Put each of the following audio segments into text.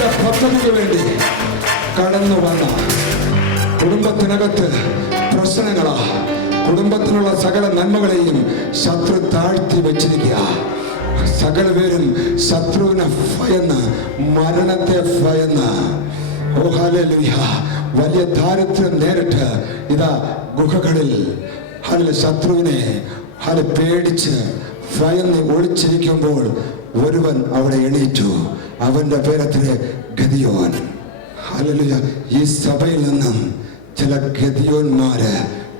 ദൈവത്തിന്റെ പദ്ധതിക്ക് വേണ്ടി കടന്നു വന്ന കുടുംബത്തിനകത്ത് പ്രശ്നങ്ങളാ, കുടുംബത്തിനുള്ള സകല നന്മകളെയും ശത്രു താഴ്ത്തി വെച്ചിരിക്കുക. സകല പേരും ശത്രുവിനെ ഭയന്ന്, മരണത്തെ ഭയന്ന്, ഓ ഹല്ലേലൂയ, വലിയ ദാരിദ്ര്യം നേരിട്ട് ഇതാ ഗുഹകളിൽ ശത്രുവിനെ പേടിച്ച് ഭയന്ന് ഒളിച്ചിരിക്കുമ്പോൾ ഒരുവൻ അവിടെ എണീറ്റു. അവന്റെ പേരത്തിലെ ഗദിയോൻ. ഹല്ലേലൂയ. ഈ സഭയിൽ നിന്നും ചില ഗദിയോന്മാര്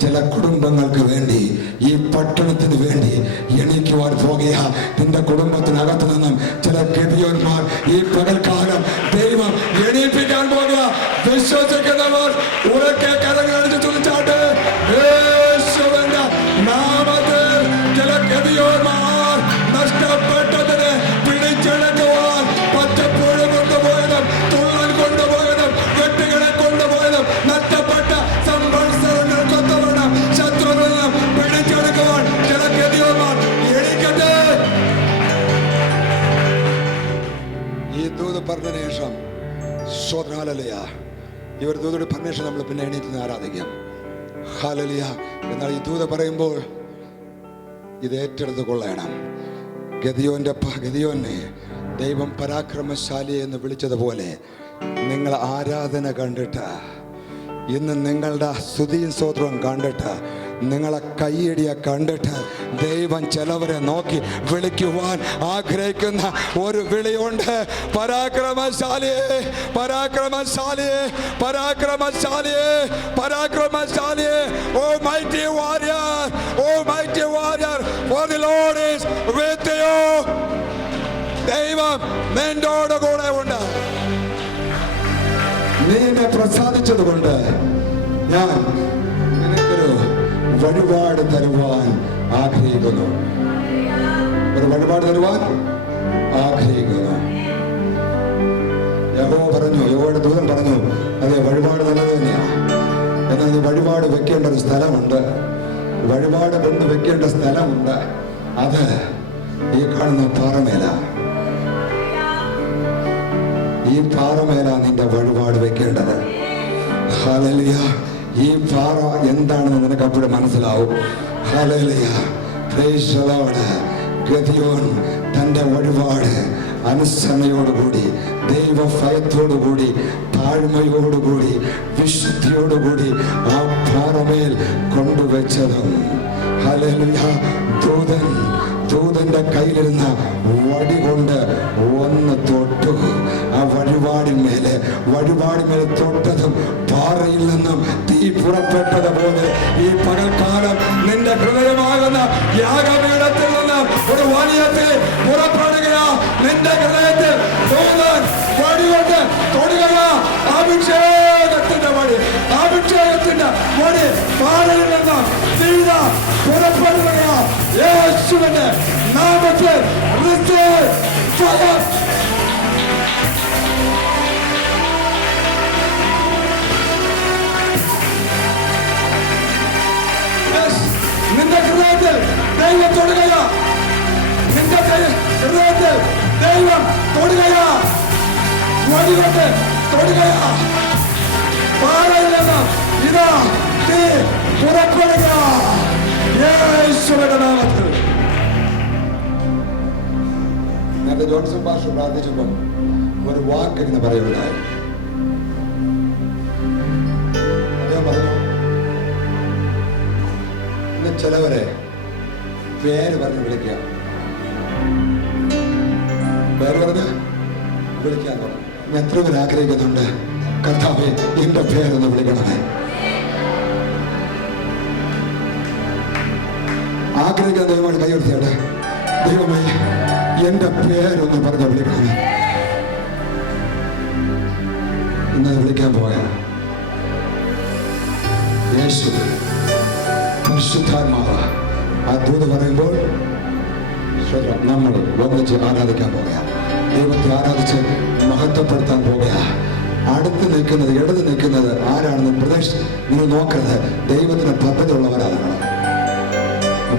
ചില കുടുംബങ്ങൾക്ക് വേണ്ടി, ഈ പട്ടണത്തിന് വേണ്ടി എണീക്കുവാൻ പോകുക. നിന്റെ കുടുംബത്തിനകത്ത് നിന്നും ചില ഗദിയോന്മാർ ഈ പകൽക്കാലം ദൈവം എണീപ്പിക്കാൻ പോകുക. വിശ്വസിക്കുന്നവർ ഉറക്കെ കരങ്ങളടിച്ച് ചൊല്ലിച്ചാട്ട്, യേശുവിന്റെ നാമത്തിൽ ചില ഗദിയോന്മാർ നഷ്ടപ്പെട്ടതിനെ പിടിച്ചെടുക്കുവാൻ, പച്ചപ്പുഴ കൊണ്ടുപോയതും തുള്ളൽ കൊണ്ടുപോയതും വെട്ടുകളെ കൊണ്ടുപോയതും നഷ്ടപ്പെട്ട സംവത്സരങ്ങൾ കൊത്തവണ്ണം ശത്രുവിനെ പിടിച്ചെടുക്കുവാൻ ചില ഗദിയോന്മാർ എണീക്കട്ടെ. ഈ ദൂത് പറഞ്ഞ ശേഷം ഹല്ലേലൂയ, ഇവർ ദൂതോട് പറഞ്ഞ ശേഷം നമ്മൾ പിന്നെ എണീറ്റ് ആരാധിക്കാം. ഹല്ലേലൂയ. എന്നാൽ ഈ ദൂത് പറയുമ്പോൾ ഇത് ഏറ്റെടുത്ത് കൊള്ളണം. ഗദിയോനെ ദൈവം പരാക്രമശാലി എന്ന് വിളിച്ചതുപോലെ നിങ്ങൾ ആരാധന കണ്ടിട്ട്, ഇന്ന് നിങ്ങളുടെ സ്തുതിയും സ്തോത്രവും കണ്ടിട്ട്, നിങ്ങളെ കൈയടിയെ കണ്ടിട്ട് ദൈവം ചിലവരെ നോക്കി വിളിക്കുവാൻ ആഗ്രഹിക്കുന്ന ഒരു വിളിയുണ്ട്. പരാക്രമശാലിയെ, പരാക്രമശാലിയെ, പരാക്രമശാലിയെ, പരാക്രമശാലിയെ. Oh mighty warrior, oh mighty warrior, for the Lord is with you. ദൈവം നിന്നോട് കൂടെ ഉണ്ട്. നീ എന്നെ പ്രസാദിച്ചത് കൊണ്ട് ഞാൻ നിനക്കൊരു വഴിപാട് തരുവാൻ ആഗ്രഹിക്കുന്നു. ഒരു വഴിപാട് തരുവാൻ ആഗ്രഹിക്കുന്നു. യഹോവ പറഞ്ഞു, യഹോവയുടെ ദൂതൻ പറഞ്ഞു, അതെ വഴിപാട് നല്ലത് തന്നെയാ. എന്നാൽ ഈ വഴിപാട് വെക്കേണ്ട ഒരു സ്ഥലമുണ്ട്, വഴിപാട് കൊണ്ട് വെക്കേണ്ട സ്ഥലമുണ്ട്. അത് ഈ കാണുന്ന പാറമേല, ഈ പാറമേല നിന്റെ വഴിപാട് വെക്കേണ്ടത്. ഹല്ലേലൂയ. ഈ പാറ എന്താണെന്ന് നിനക്ക് അപ്പോഴും മനസ്സിലാവും. ഹല്ലേലൂയ. Praise the Lord. ഗദിയോൻ തന്റെ വഴിപാട് അനുസരണയോടുകൂടി, ദൈവഭയത്തോടുകൂടി, താഴ്മയോടുകൂടി, വിശുദ്ധിയോടുകൂടി ആ പാറമേൽ കൊണ്ടുവച്ചതും. ഹല്ലേലൂയ. ദൂതന്റെ കയ്യിലിരുന്ന വടി കൊണ്ട് ഒന്ന് തൊട്ടു. ആ വഴിപാടിന്മേൽ തൊട്ടതും പാറയിൽ നിന്നും തീ പുറപ്പെട്ടതുപോലെ ഈ പകൽക്കാലം നിന്റെ ഹൃദയമാകുന്ന യാഗപീഠത്തിൽ നിന്ന് ഒരു വലിയ തീ പുറപ്പെടുകയാ. നിന്റെ ഹൃദയത്തിൽ ദൂതൻ വടികൊണ്ട് തൊടുകയാ. അഭിഷേകത്തിന്റെ വടി, അഭിഷേകത്തിന്റെ വടി പാറയിൽ നിന്ന് തീത പുറപ്പെടുകയാ. യേശുവിന്റെ നാമത്തിൽ receive fire. നിന്റെ ഹൃദയത്തിൽ ദൈവം തൊടുകയാ. നിന്റെ ഹൃദയത്തിൽ ദൈവം തൊടുകയാ. വടികൊണ്ട് തൊടുകയാ. പാറയിൽ നിന്ന് ഇതാ തീ പുറപ്പെടുകയാ. യേശുവിന്റെ നാമത്തിൽ. നേരത്തെ ജോൺസൺ പാസ്റ്റർ പ്രാർത്ഥിച്ചപ്പോൾ ഒരു വാക്ക് ഇങ്ങനെ പറയുകയുണ്ടായി. അദ്ദേഹം പറഞ്ഞു, ഇന്ന് ചിലവരെ പേര് പറഞ്ഞ് വിളിക്കുക, പേര് പറഞ്ഞ് വിളിക്കാൻ തുടങ്ങും. എത്ര പേര് ആഗ്രഹിക്കുന്നുണ്ട്, കർത്താവേ എന്റെ പേരൊന്ന് വിളിക്കണമേ. ആഗ്രഹിക്കുന്ന ദൈവമാണ് കൈയുയർത്തിയാട്ടെ. ദൈവമേ എന്റെ പേരൊന്ന് പറഞ്ഞ് വിളിക്കണമേ. ഇന്നത് വിളിക്കാൻ പോയാ യേശു പരിശുദ്ധാത്മാവ് ആ ദൂത് പറയുമ്പോൾ നമ്മൾ ഒന്നിച്ച് ആരാധിക്കാൻ പോകുക. ദൈവത്തെ ആരാധിച്ച് മഹത്വപ്പെടുത്താൻ പോകുക. അടുത്ത് നിൽക്കുന്നത്, ഇടത് നിൽക്കുന്നത് ആരാണെന്ന് പ്രദേശം നിങ്ങൾ നോക്കരുത്. ദൈവത്തിന് പദ്ധതി ഉള്ളവരാണ്.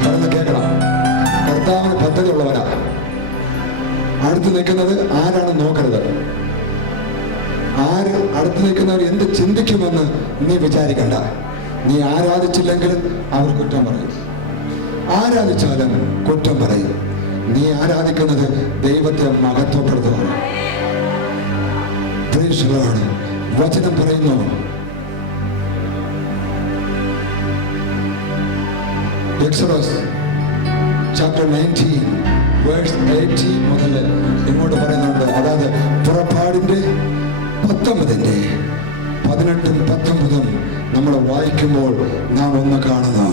പറയുന്നത് കേൾക്കണം. കർത്താവിന് പദ്ധതി ഉള്ളവരാ. അടുത്ത് നിൽക്കുന്നത് ആരാണെന്ന് നോക്കരുത്. ആര് അടുത്ത് നിൽക്കുന്നവർ എന്ത് ചിന്തിക്കുമെന്ന് നീ വിചാരിക്കണ്ട. നീ ആരാധിച്ചില്ലെങ്കിലും അവർ കുറ്റം പറയും, ആരാധിച്ചാലും കുറ്റം പറയും. നീ ആരാധിക്കുന്നത് ദൈവത്തെ മഹത്വപ്പെടുത്തുകയാണ്. വചനം പറയുന്നു, എക്സോഡസ് ചാപ്റ്റർ 19 വേഴ്സ് 18 മുതൽ ഇങ്ങോട്ട് പറയുന്നുണ്ട്. അതായത് പുറപ്പാടിന്റെ 19 18 19 നമ്മൾ വായിക്കുമ്പോൾ നാം ഒന്ന് കാണുന്നു.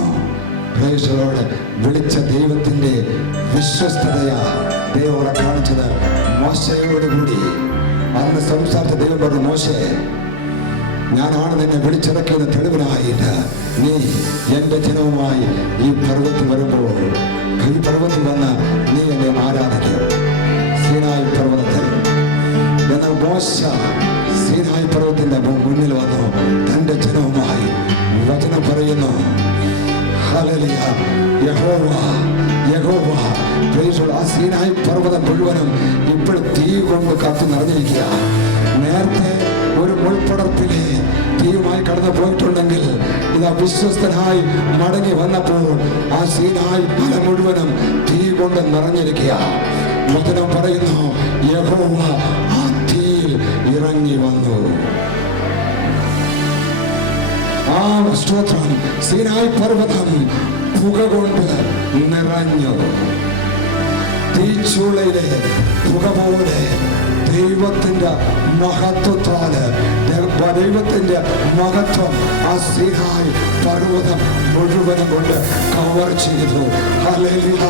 പ്രേക്ഷകരോട് വിളിച്ച ദൈവത്തിന്റെ വിശ്വസ്തതയാ ദൈവം കാണിച്ചത്. മോശയോടുകൂടി അന്ന് സംസാരിച്ച ദൈവം പറഞ്ഞു, മോശേ, ഞാനാണ് നിന്നെ വിളിച്ചിറക്കിയത് തെളിവിനായിട്ട് നീ എന്റെ ജനവുമായി ഈ പർവ്വത്തിൽ വരുമ്പോൾ, ഈ പർവ്വത്തിൽ വന്ന് നീ എന്നെ ആരാധിക്കും. സീനായി പർവ്വതത്തിൽ. എന്നാൽ മോശ സീനായി പർവ്വതത്തിന്റെ മുന്നിൽ വന്നു തന്റെ ജനവുമായി വചനം പറയുന്നു. ഹല്ലേലൂയ. യഹോവ ആ സീനായി പർവ്വതം മുഴുവനും ഇപ്പോൾ തീ കൊണ്ട് കത്തി നിറഞ്ഞിരിക്കുക. നേരത്തെ ഒരു മുൾപ്പടർപ്പിലെ തീയുമായി കടന്നു പോയിട്ടുണ്ടെങ്കിൽ ഇതാ വിശ്വസ്തനായി മടങ്ങി വന്നപ്പോൾ ആ സീനായി മല മുഴുവനും തീ കൊണ്ട് നിറഞ്ഞിരിക്കുക. വചനം പറയുന്നു, യഹോവ ആ തീയിൽ ഇറങ്ങി വന്നു. ആ സ്തോത്രം. സീനായി പർവ്വതം പുക കൊണ്ട് നിറഞ്ഞു. തീച്ചൂളയിലെ പുക പോലെ ദൈവത്തിന്റെ മഹത്വത്താല്, ദൈവത്തിന്റെ മഹത്വം ആ സീനായി പർവ്വതം മുഴുവനും കൊണ്ട് കവർ ചെയ്തു. ഹല്ലേലൂയ.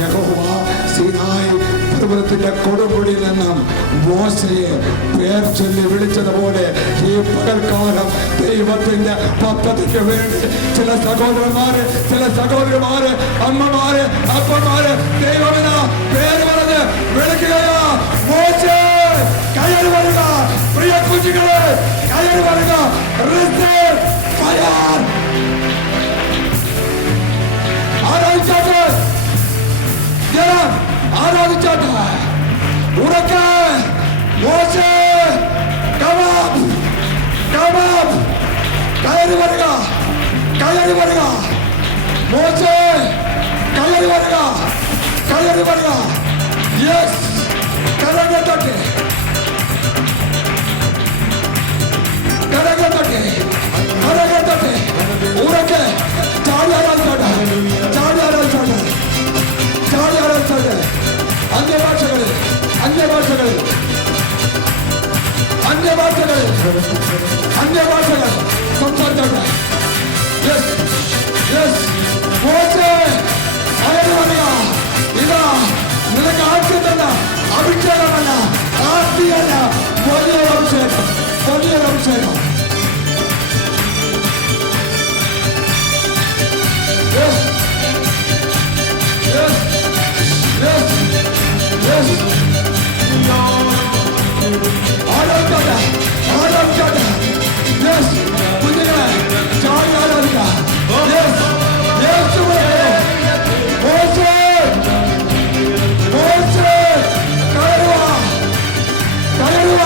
യഹോവ സീനായി പർവ്വതത്തിന്റെ കൊടുമുടിയിൽ നിന്നും മോശയെ പേർ ചൊല്ലി വിളിച്ചതുപോലെ ഈ പകൽക്കാലം ദൈവത്തിന്റെ പദ്ധതിക്ക് വേണ്ടി ചില സഹോദരന്മാര്, ചില സഹോദരിമാര്, അമ്മമാര്, അപ്പന്മാര് ദൈവത്തിന് പേര് പറഞ്ഞ് വിളിക്കുകയാ. മോശേ കയറി വരിക, പ്രിയ കുഞ്ഞുങ്ങളെ കയറി വരിക. ആരാധിച്ചാട്ടെ, ആരാധിച്ചാട്ടെ. ഉറക്കെ മോശേ കയറി വരിക, കയറി വരിക. മോശേ കയറി വരിക, കയറി വരിക. യെസ്, കരകെട്ടട്ടെ, കരകെട്ടട്ടെ, കരകെട്ടട്ടെ. ഉറക്കെ ചാടി ആരാധിച്ചാട്ടെ, ചാടി ആരാധിച്ചാട്ടെ, ചാടി ആരാധിച്ചാട്ടെ. അന്യഭാഷകളിൽ, അന്യഭാഷകളിൽ, അന്യഭാഷകളിൽ, അന്യഭാഷകൾ സംസാരിച്ചാട്ടെ. Yes, yes. മോശേ കയറി വരിക. ഇതാ നിനക്ക് ആദ്യത്തല്ല, അഭിഷേകമല്ല, ആദ്യമല്ല, വലിയൊരു അഭിഷേകം, വലിയൊരു അഭിഷേകം. Yes, yes, yes, yes. ആരാധിക്കട്ടെ, ആരാധിക്കട്ടെ. യെസ്, കുഞ്ഞുങ്ങളെ ചാടി ആരാധിക്ക. Yes, yes. മോശേ, മോശേ കയറുക, കയറുക.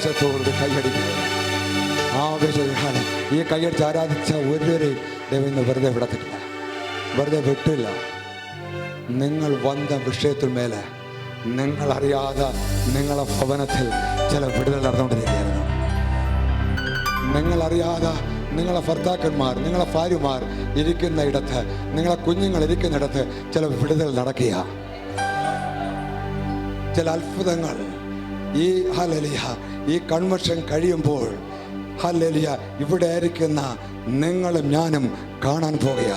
ആവേശത്തോട് കൈയടിക്കുക. ആവേശം. ഈ കൈയടിച്ച് ആരാധിച്ച ഒരുവരെയും ദൈവം ഇന്ന് വെറുതെ വിടത്തില്ല, വെറുതെ വിട്ടില്ല. നിങ്ങൾ വന്ന വിഷയത്തിന്മേലെ നിങ്ങളറിയാതെ നിങ്ങളെ ഭവനത്തിൽ ചില വിടുതൽ നടന്നുകൊണ്ടിരിക്കുകയായിരുന്നു. നിങ്ങളറിയാതെ നിങ്ങളെ ഭർത്താക്കന്മാർ, നിങ്ങളെ ഭാര്യമാർ ഇരിക്കുന്ന ഇടത്ത്, നിങ്ങളെ കുഞ്ഞുങ്ങൾ ഇരിക്കുന്നിടത്ത് ചില വിടുതൽ നടക്കുക, ചില അത്ഭുതങ്ങൾ ഈ ഹല്ലേലൂയ ഈ കൺവെൻഷൻ കഴിയുമ്പോൾ ഹല്ലേലൂയ ഇവിടെ ആയിരിക്കുന്ന നിങ്ങളും ഞാനും കാണാൻ പോകുക.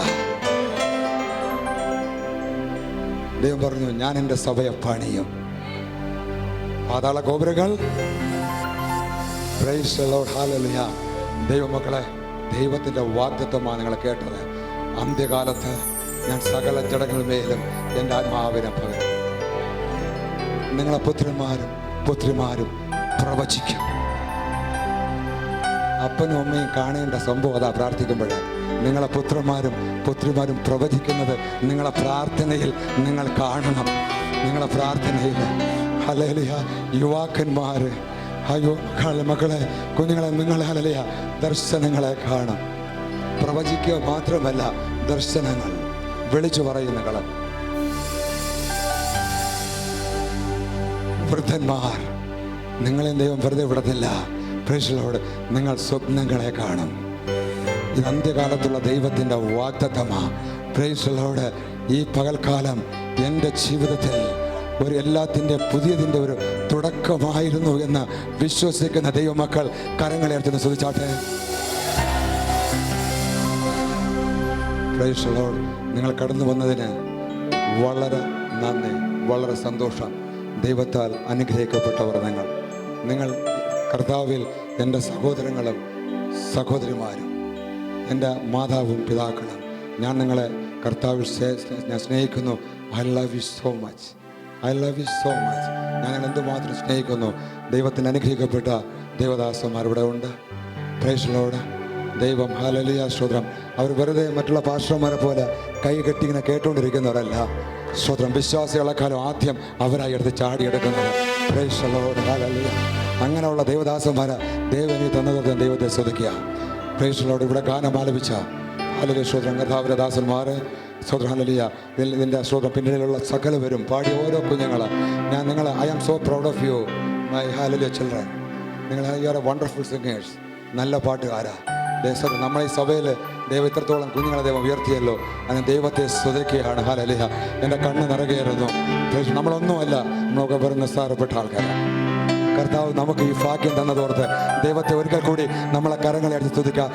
ദൈവം പറഞ്ഞു, ഞാൻ എൻ്റെ സഭയെ പണിയും. പാതാള ഗോപുരങ്ങൾ. Praise the Lord. ഹല്ലേലൂയ. ദൈവമക്കളെ, ദൈവത്തിൻ്റെ വാഗ്ദത്തമാണ് നിങ്ങൾ കേട്ടത്. അന്ത്യകാലത്ത് ഞാൻ സകല ജഡങ്ങളുമേലും എൻ്റെ ആത്മാവിനെ പകരും. നിങ്ങളെ പുത്രിമാരും പ്രവചിക്കും. അപ്പനും അമ്മയും കാണേണ്ട സംഭവം അതാ. പ്രാർത്ഥിക്കുമ്പോൾ നിങ്ങളെ പുത്രിമാരും പ്രവചിക്കുന്നത് നിങ്ങളെ പ്രാർത്ഥനയിൽ നിങ്ങൾ കാണണം. നിങ്ങളെ പ്രാർത്ഥനയിൽ ഹല്ലേലൂയ. യുവാക്കന്മാർ, അയ്യോ മക്കളെ, കുഞ്ഞുങ്ങളെ, നിങ്ങൾ ഹല്ലേലൂയ ദർശനങ്ങളെ കാണും. പ്രവചിക്കുക മാത്രമല്ല, ദർശനങ്ങൾ വിളിച്ചു പറയുന്നകൾ. വൃദ്ധന്മാർ, നിങ്ങളെ ദൈവം വെറുതെ വിടത്തില്ല. Price the Lord. നിങ്ങൾ സ്വപ്നങ്ങളെ കാണും. ഇത് അന്ത്യകാലത്തുള്ള ദൈവത്തിൻ്റെ വാഗ്ദത്തമാണ്. Price the Lord. ഈ പകൽക്കാലം എൻ്റെ ജീവിതത്തിൽ ഒരു എല്ലാത്തിൻ്റെ പുതിയതിൻ്റെ ഒരു തുടക്കമായിരുന്നു എന്ന് വിശ്വസിക്കുന്ന ദൈവമക്കൾ കരങ്ങളെ അടുത്ത് സ്തുതിച്ചാട്ടെ. Price the Lord. നിങ്ങൾ കടന്നു വന്നതിന് വളരെ നന്ദി, വളരെ സന്തോഷം. ദൈവത്താൽ അനുഗ്രഹിക്കപ്പെട്ടവർ നിങ്ങൾ കർത്താവിൽ എൻ്റെ സഹോദരങ്ങളും സഹോദരിമാരും, എൻ്റെ മാതാവും പിതാക്കളും, ഞാൻ നിങ്ങളെ കർത്താവിൽ ഞാൻ സ്നേഹിക്കുന്നു. I love you so much. ഞാൻ എന്തുമാത്രം സ്നേഹിക്കുന്നു. ദൈവത്തിന് അനുഗ്രഹിക്കപ്പെട്ട ദേവദാസന്മാർ ഇവിടെ ഉണ്ട്. Price the Lord. ദൈവം ഹല്ലേലൂയ സ്തോത്രം. അവർ വെറുതെ മറ്റുള്ള പാസ്റ്റർമാരെ പോലെ കൈ കെട്ടി ഇങ്ങനെ കേട്ടുകൊണ്ടിരിക്കുന്നവരല്ല. സ്തോത്രം. വിശ്വാസികളെക്കാളും ആദ്യം അവരായി എടുത്ത് ചാടിയെടുക്കുന്നത്. Praise the Lord. ഹല്ലേലൂയ. അങ്ങനെയുള്ള ദേവദാസന്മാരെ ദൈവം തന്നതോടെ ദൈവത്തെ സ്തുതിക്കുക. Praise the Lord. ഇവിടെ ഗാനം ആലപിച്ച ഹല്ലേലൂയ സ്തോത്രം കർത്താവിൻ്റെ ദാസന്മാർ, സ്തോത്രം ഹല്ലേലൂയ. ഇതിൻ്റെ സ്തോത്രം പിന്നിലുള്ള സകലവരും പാടിയ ഓരോ കുഞ്ഞുങ്ങൾ, ഞാൻ നിങ്ങളെ I am so proud of you my hallelujah children. നിങ്ങൾ you are a wonderful singers. നല്ല പാട്ടുകാരാ. നമ്മളെ ഈ സഭയിൽ ദൈവം ഇത്രത്തോളം കുഞ്ഞുങ്ങളെ ദൈവം ഉയർത്തിയല്ലോ. അങ്ങനെ ദൈവത്തെ സ്തുതിക്കുകയാണ്. ഹല്ലേലൂയ. എൻ്റെ കണ്ണ് നിറകയായിരുന്നു. നമ്മളൊന്നുമല്ല, നമ്മളൊക്കെ വെറും നിസ്സാരപ്പെട്ട ആൾക്കാരാണ്. കർത്താവ് നമുക്ക് ഈ ഭാഗ്യം തന്നതോർത്ത് ദൈവത്തെ ഒരിക്കൽ കൂടി നമ്മളെ കരങ്ങളെ അടിച്ച് സ്തുതിക്കാം.